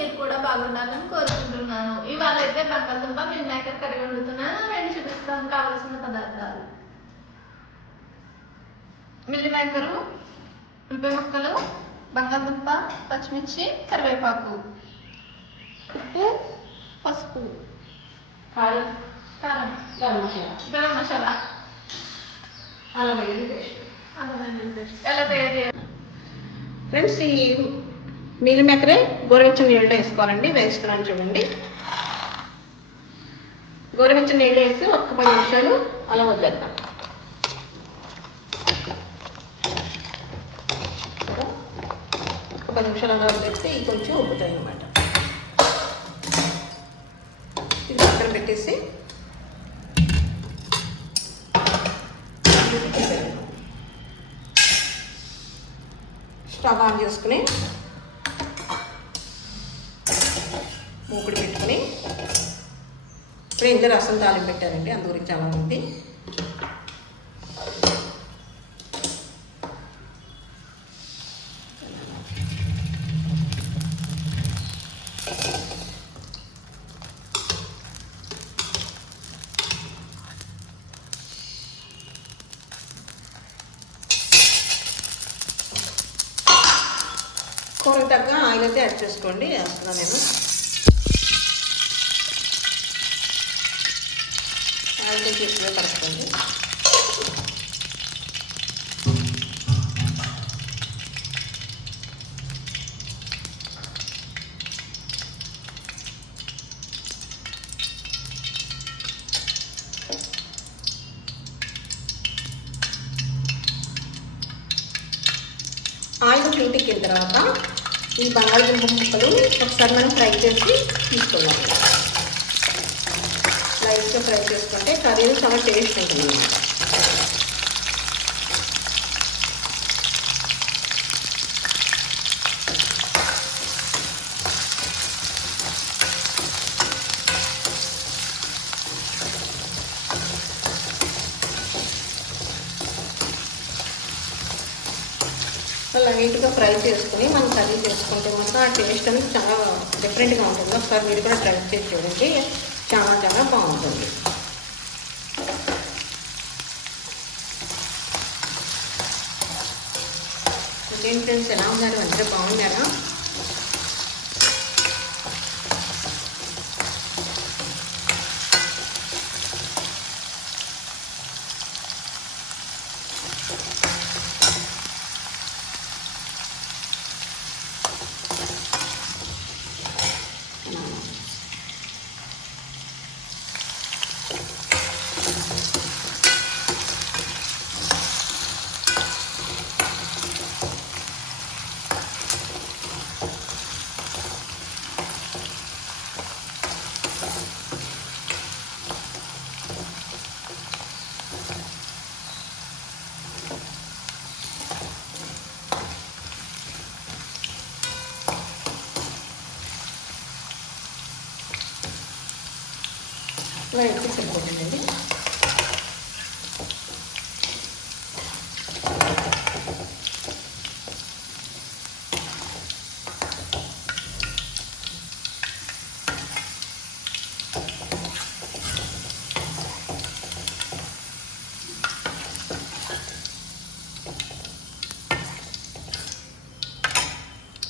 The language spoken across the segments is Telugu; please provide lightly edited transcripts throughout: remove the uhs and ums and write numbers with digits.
మీరు కూడా బాగుండాలని కోరుకుంటున్నాను. ఇవాళ అయితే బంగాళదుంప మిల్ మేకర్ కర్రీ వండుతున్నాను. రండి చూపిస్తాను కావాల్సిన పదార్థాలు. మిల్ మేకరు, ఉల్లిపాయ ముక్కలు, బంగాళదుంప, పచ్చిమిర్చి, కరివేపాకు, ఉప్పు, పసుపు, కారం, గరం మసాలా, అల్లం వెల్లుల్లి పేస్ట్. ఎలా తయారు చేయాలి ఫ్రెండ్స్? ఈ మీల్ మేకరే గోరువెచ్చని నీళ్ళు వేసుకోవాలండి. వేస్తున్నాను చూడండి. గోరువెచ్చని నీళ్ళు వేసి ఒక్క 10 నిమిషాలు అలా వదిలేద్దాం. ఒక 10 నిమిషాలు అలా వదిలేస్తే ఇది కొంచెం ఉబ్బుతాయి అన్నమాట. ఇది పక్కన పెట్టేసి స్టవ్ ఆన్ చేసుకుని మూకుడు పెట్టుకుని ఇప్పుడు ఇంత రసం తాలింపు పెట్టారండి. అందు గురించి చాలా ఉంది. కూరకు తగ్గ ఆయిల్ అయితే యాడ్ చేసుకోండి. వేస్తున్నాను నేను. ఆయిల్ కొంచెం ఎక్కువగా పడుతుంది. ఆయిల్ హీట్కి తర్వాత ఈ బంగాళదుంప ముక్కలు ఒకసారి మనం ఫ్రై చేసి తీసుకున్నాము. లైట్గా ఫ్రై చేసుకుంటే కర్రీలు చాలా టేస్ట్ ఉంటుంది. లైట్గా ఫ్రై చేసుకుని మనం కర్రీ చేసుకుంటే మాత్రం ఆ టేస్ట్ అనేది చాలా డిఫరెంట్గా ఉంటుంది. ఒకసారి మీరు కూడా ట్రై చేసి చూడండి. చాలా చాలా బాగుంటుంది. ఇంకేం ఫ్రెండ్స్, ఎలా ఉన్నారు? అందరూ బాగున్నారా? ఇలా ఎక్కువ సరిపోతుందండి.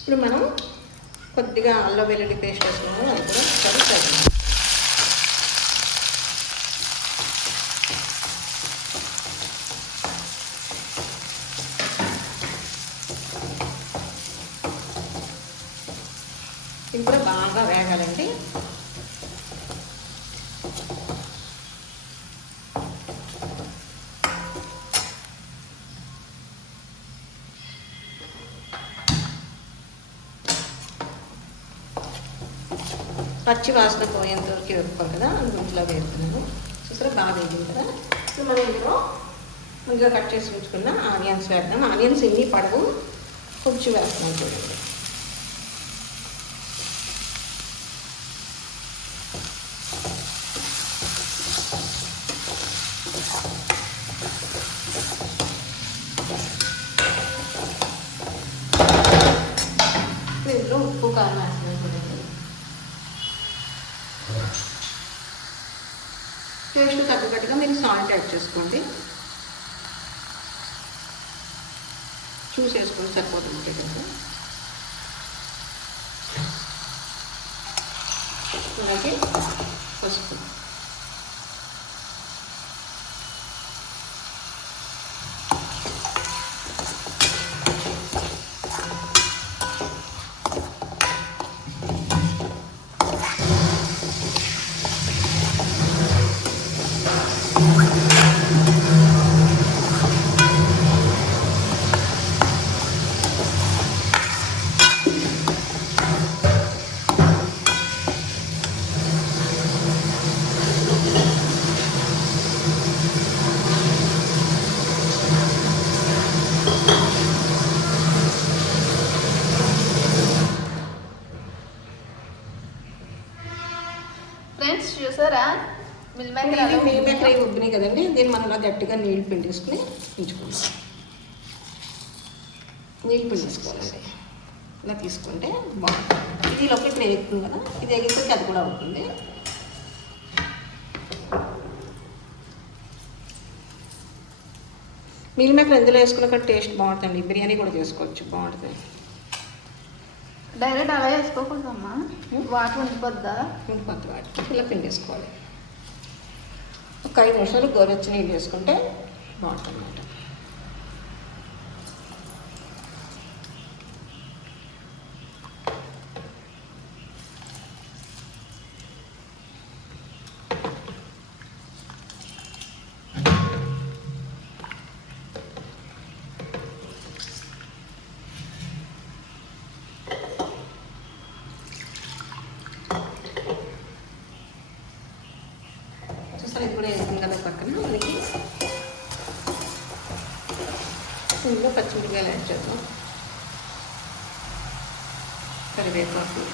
ఇప్పుడు మనం కొద్దిగా అల్లం వెల్లుల్లి పేస్ట్ వేసుకున్నాము. అది కూడా ఒకసారి చేద్దాం. ఇది కూడా బాగా వేగాలండి. పచ్చి వాసన పోయేంత వరకు వేపుకోవాలి కదా. గుంట్లో వేపుతున్నాను. చూసారా బాగా వేగింది కదా. ఇప్పుడు మనం ఇందులో ముందుగా కట్ చేసి ఉంచుకున్న ఆనియన్స్ వేద్దాం. ఆనియన్స్ ఎన్ని పడవు, కొంచెం వేస్తున్నాం చూడండి. ఇందులో ఉప్పు కారం వేస్తున్నాం చూడండి. టేస్ట్ తగ్గట్టుగా మీరు సాల్ట్ యాడ్ చేసుకోండి. చూసేసుకొని సరిపోతుంది కదా. అలాగే పసుపు, ఫ్రెండ్స్ చూసారా మిల్ మేకర్ మిల్ మేకర్ అవి ఉబ్బినాయి కదండి. దీన్ని మనం ఇలా గట్టిగా నీళ్ళు పిండేసుకుని ఉంచుకుంటాం. నీళ్ళు పిండేసుకోవాలండి. ఇలా తీసుకుంటే బాగుంటుంది. ఇది లోపల ఇప్పుడు ఎగుతుంది కదా, ఇది ఎగితే అది కూడా అవుతుంది. మిల్ మేకర్ ఎందులో వేసుకున్నాక టేస్ట్ బాగుంటుంది. బిర్యానీ కూడా చేసుకోవచ్చు, బాగుంటుంది. డైరెక్ట్ అలా వేసుకోకూడదమ్మా, వాటర్ ఉండిపోద్దా? ఉండిపోద్ది. వాటర్ ఇలా పిండేసుకోవాలి. ఒక 5 నిమిషాలు గోరువెచ్చని నీళ్ళు వేసుకుంటే బాగుంటుంది అన్నమాట. ఇది కూడా వేసుకున్న కదా పక్కన మనకి ఇందులో పచ్చిమిరపకాయలు యాడ్ చేద్దాం. కరివేపాకు,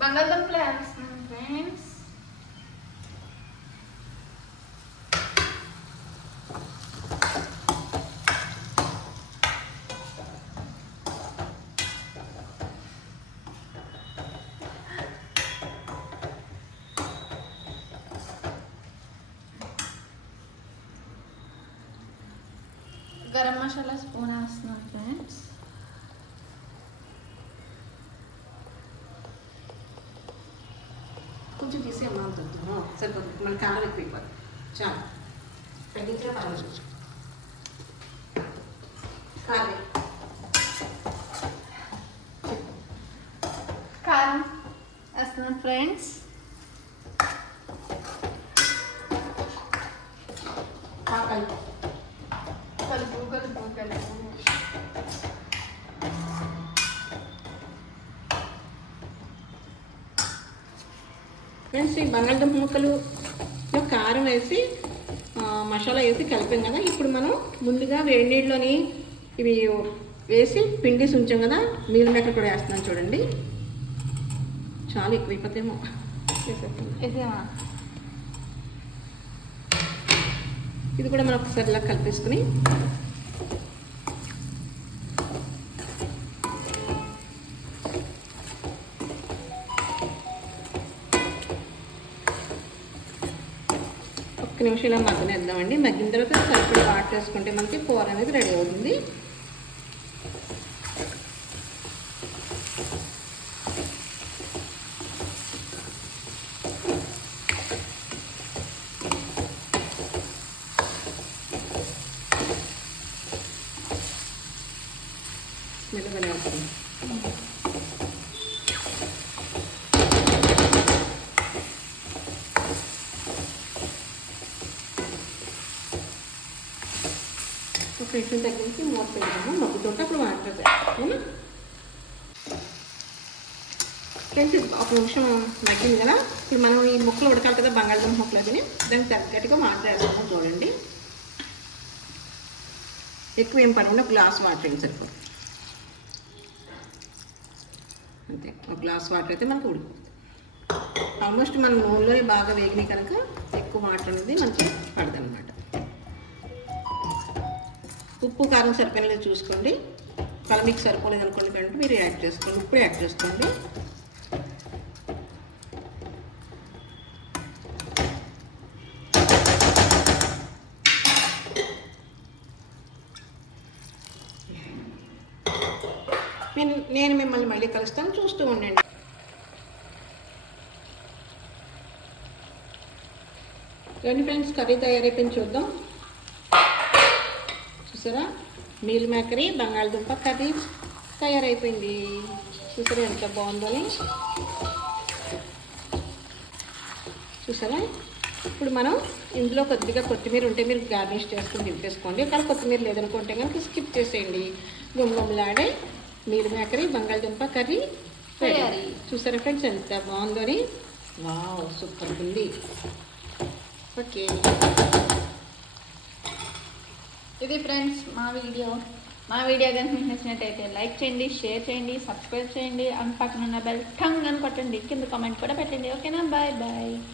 బంగాళదుంపలు వేస్తున్నాను ఫ్రెండ్స్. గరం మసాలా స్పూన్ వేస్తున్నాను ఫ్రెండ్స్. కొంచెం తీసి అమ్మాలి సరిపోతుంది. మన కారం ఎక్కువ అయిపోతుంది. చాలా తగ్గించే పర్వాలేదు. కారం వేస్తున్నాను ఫ్రెండ్స్. కలుపు కలుపు కలుపు. ఫ్రెండ్స్, ఈ బంగాళదుంప ముక్కలు కారం వేసి మసాలా వేసి కలిపాం కదా. ఇప్పుడు మనం ముందుగా వేడి నీళ్ళలోని ఇవి వేసి పిండిసి ఉంచాం కదా, మిల్ మేకర్ కూడా వేస్తున్నాను చూడండి. చాలా ఎక్కువైపోతేమో ఇదేమా, ఇది కూడా మనం ఒకసారి ఇలా కలిపేసుకుని ఒక్క నిమిషం ఇలా మగ్గనేద్దామండి. మగ్గిన తర్వాత సరిపడి వాటర్ వేసుకుంటే మనకి కూర అనేది రెడీ అవుతుంది. మెల్లగా అవుతుంది. ఒక నిమిషం తగ్గించి మూత పెడతాము. మగ్గుతుంటే అప్పుడు వాటర్ అవునా. ఫ్రెండ్స్ ఇది ఒక నిమిషం మగ్గింది కదా. ఇప్పుడు మనం ఈ ముక్కలు ఉడకాలి కదా, బంగాళదుంప ముక్కలు అవి దానికి తగ్గట్టుగా వాటర్ వేస్తాము. చూడండి, ఎక్కువ ఏం పడకుండా ఒక గ్లాస్ వాటర్ అయితే సరిపోతుంది. అంతే, ఒక గ్లాస్ వాటర్ అయితే మనకు ఉడికిపోతుంది. ఆల్మోస్ట్ మనం నూనెలో బాగా వేగినాయి కనుక ఎక్కువ వాటర్ అనేది మనకి పడదు అనమాట. ఉప్పు కారం సరిపోయినది చూసుకోండి. కల మీకు సరిపోలేదు అనుకోండి కంటే మీరు యాడ్ చేసుకోండి, ఉప్పు యాడ్ చేసుకోండి. నేను మిమ్మల్ని మళ్ళీ కలుస్తాను, చూస్తూ ఉండండి. రండి ఫ్రెండ్స్, కర్రీ తయారైపోయింది చూద్దాం. చూసారా, మీల్ మేకరీ బంగాళదుంప కర్రీ తయారైపోయింది. చూసారా ఎంత బాగుందని. చూసారా, ఇప్పుడు మనం ఇందులో కొద్దిగా కొత్తిమీర ఉంటే మీరు గార్నిష్ చేసుకుని దింపేసుకోండి. ఒకవేళ కొత్తిమీర లేదనుకుంటే కనుక స్కిప్ చేసేయండి. గుమ్మగుమ్మలాడే మీల్ మేకరీ బంగాళదుంప కర్రీ తయారీ. చూసారా ఫ్రెండ్స్ ఎంత బాగుందని. వావ్, సూపర్ ఉంది. ఓకే, ఇది ఫ్రెండ్స్ మా వీడియో కనుక మీకు నచ్చినట్టయితే లైక్ చేయండి, షేర్ చేయండి, సబ్స్క్రైబ్ చేయండి, అండ్ పక్కన ఉన్న బెల్ టంగ్ అని కొట్టండి, కింద కామెంట్ కూడా పెట్టండి. ఓకేనా, బాయ్ బాయ్.